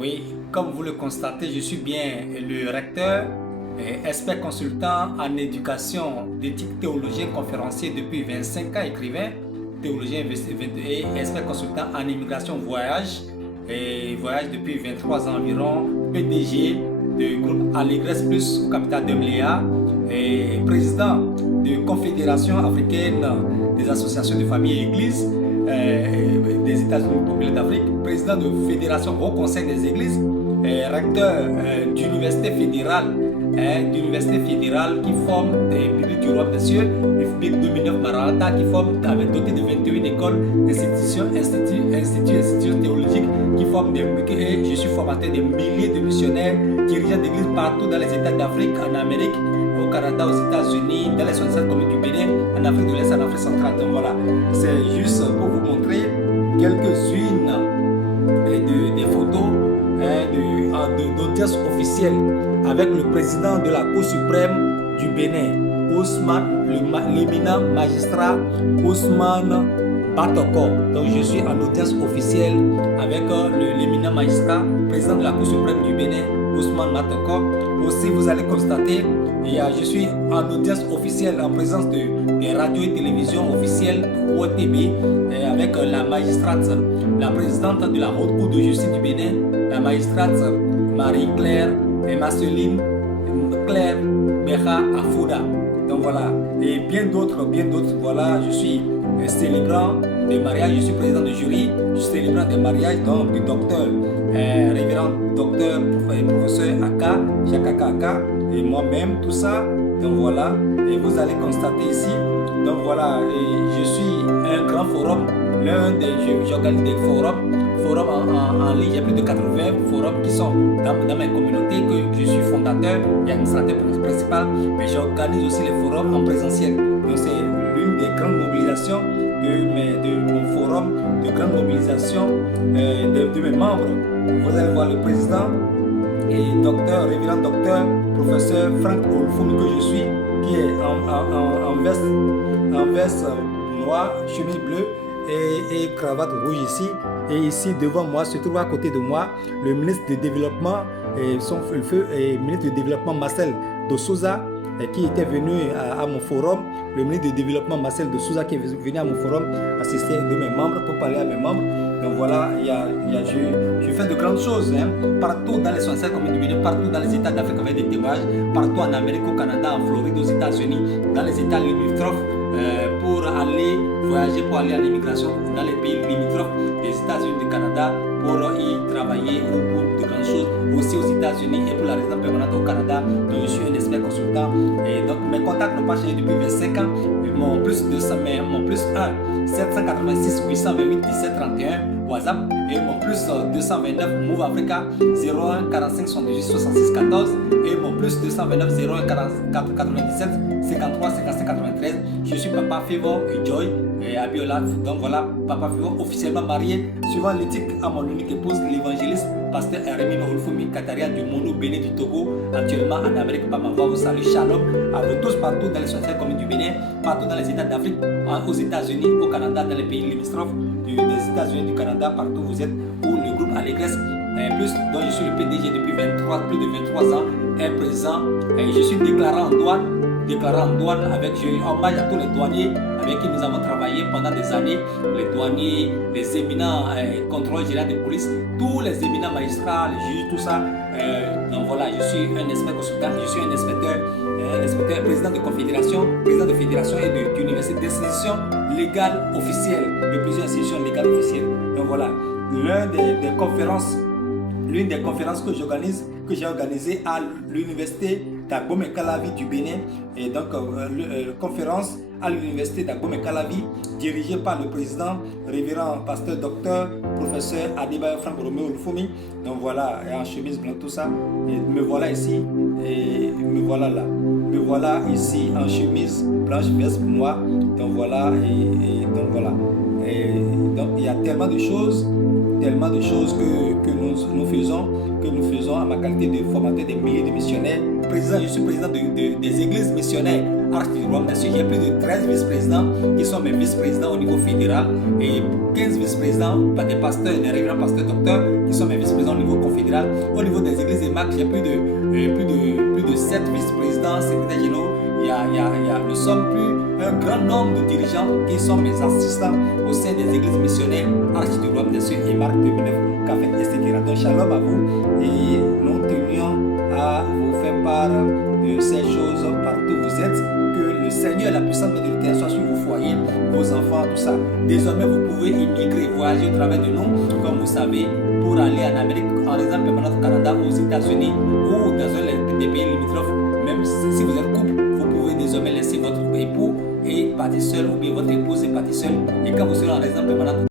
Oui, comme vous le constatez, je suis bien le recteur, expert consultant en éducation d'éthique, théologien, conférencier depuis 25 ans, écrivain, théologien et expert consultant en immigration voyage, et voyage depuis 23 ans environ, PDG du groupe Allegres Plus au capital de Mléa, et président de Confédération africaine des associations de familles et églises des États-Unis populaires d'Afrique, président de Fédération Haut Conseil des Églises, recteur d'université fédérale, qui forme des bibliothèques du Roi des Cieux, République 2009 Maranatha, qui forme avec doté de 21 écoles, instituts théologiques, qui forment et je suis formateur de milliers de missionnaires, dirigeants d'églises partout dans les États d'Afrique, en Amérique, au Canada, aux États-Unis, dans les 67 communes du Bénin, en Afrique de l'Est, en Afrique centrale. Donc voilà, c'est juste pour vous montrer quelques-unes des photos d'audience officielle avec le président de la Cour suprême du Bénin, Ousmane, l'éminent magistrat Ousmane Batoko. Donc je suis en audience officielle avec l'éminent magistrat, président de la Cour suprême du Bénin, Ousmane Batoko. Aussi, vous allez constater, je suis en audience officielle en présence des radios et télévisions officielles OTB avec la magistrate, la présidente de la Haute Cour de justice du Bénin, la magistrate Marie-Claire et Marceline Claire Beha Afouda. Donc voilà, et bien d'autres. Voilà, je suis célébrant des mariages, je suis président de jury, je suis célébrant des mariages donc du docteur, révérend docteur et professeur Aka, Chakaka Aka, et moi-même, tout ça. Donc voilà, et vous allez constater ici. Donc voilà, et je suis un grand forum, j'organise des forums en ligne, il y a plus de 80 forums qui sont dans ma communauté, que je suis fondateur et administrateur principal, mais j'organise aussi les forums en présentiel. Donc c'est l'une des grandes mobilisations de mon forum, de grande mobilisation de mes membres. Vous allez voir le président et révérend docteur, professeur Frank Olufumi que je suis, qui est en veste noire, chemise bleue et cravate rouge ici. Et ici devant moi, se trouve à côté de moi, le ministre du Développement, ministre du Développement Marcel de Souza, qui était venu à mon forum, le ministre du Développement Marcel de Souza qui est venu à mon forum assister de mes membres pour parler à mes membres. Donc voilà, je fais de grandes choses partout dans les 65 communes du Bénin, partout dans les États d'Afrique avec des témoignages, partout en Amérique, au Canada, en Floride, aux États-Unis, dans les États limitrophes, pour aller voyager, pour aller à l'immigration dans les pays limitrophes des États-Unis, du Canada, pour y travailler ou pour de grandes choses, aussi aux États-Unis et pour la résidence permanente au Canada. Donc je suis un expert consultant et donc mes contacts n'ont pas changé depuis 25 ans. Mon plus 1 786 828 17 31 WhatsApp et mon plus 229 Move Africa 01 45 78 66 14 et mon plus 229 01 97 53 55 93. Je suis Papa Favor et Joy et Abiola. Donc voilà, Papa Favor officiellement marié suivant l'éthique à mon unique épouse, l'évangéliste pasteur Hermine Olufumi Kataria du Mono Bénin du Togo, actuellement en Amérique. Papa vous salue, shalom à vous tous partout dans les 65 communes du Bénin, partout dans les États d'Afrique, aux États-Unis, au Canada, dans les pays limitrophes des États-Unis, du Canada, partout où vous êtes, où le groupe Allegres Plus, dont je suis le PDG depuis plus de 23 ans, est présent. Je suis déclarant en douane avec hommage à tous les douaniers avec qui nous avons travaillé pendant des années, les douaniers, les éminents contrôleurs généraux de police, tous les éminents magistrats, les juges, tout ça. Donc voilà, je suis un expert consultant, je suis un inspecteur, président de confédération, président de fédération et d'université, d'institutions légales officielles, de plusieurs institutions légales officielles. Donc voilà, l'une des conférences que j'ai organisées à l'université d'Agbo-Mekalavi du Bénin, et donc conférence à l'université d'Agbo-Mekalavi dirigée par le président révérend pasteur docteur professeur Adebayo Frank Romeo Olufumi. Donc voilà, et en chemise blanche tout ça, et me voilà ici et me voilà là, me voilà ici en chemise blanche veste noire. Donc voilà, et donc voilà, et donc il y a tellement de choses que nous faisons à ma qualité de formateur des milliers de missionnaires. Je suis président des églises missionnaires Arche du Royaume des Cieux. Il y a plus de 13 vice-présidents qui sont mes vice-présidents au niveau fédéral et 15 vice-présidents, des pasteurs et des révérends pasteurs docteurs qui sont mes vice-présidents au niveau confédéral. général. Au niveau des églises et marques, j'ai plus de 7 vice-présidents, secrétaires généraux. Nous sommes plus un grand nombre de dirigeants qui sont mes assistants au sein des églises missionnaires, Arche du Royaume des Cieux et Marc 2009, Café, etc. Donc, shalom à vous et nous tenions à vous faire part de ces choses partout où vous êtes. Que le Seigneur, la puissance de l'unité soit sur vos foyers, vos enfants, tout ça. Désormais, vous pouvez immigrer, voyager au travers de nous, comme vous savez, pour aller en Amérique, en résidence permanente au Canada, aux États-Unis ou dans un des pays limitrophes. Même si vous êtes couple, vous pouvez désormais laisser votre époux et partir seul, ou bien votre épouse et partir seul. Et quand vous serez en résidence permanente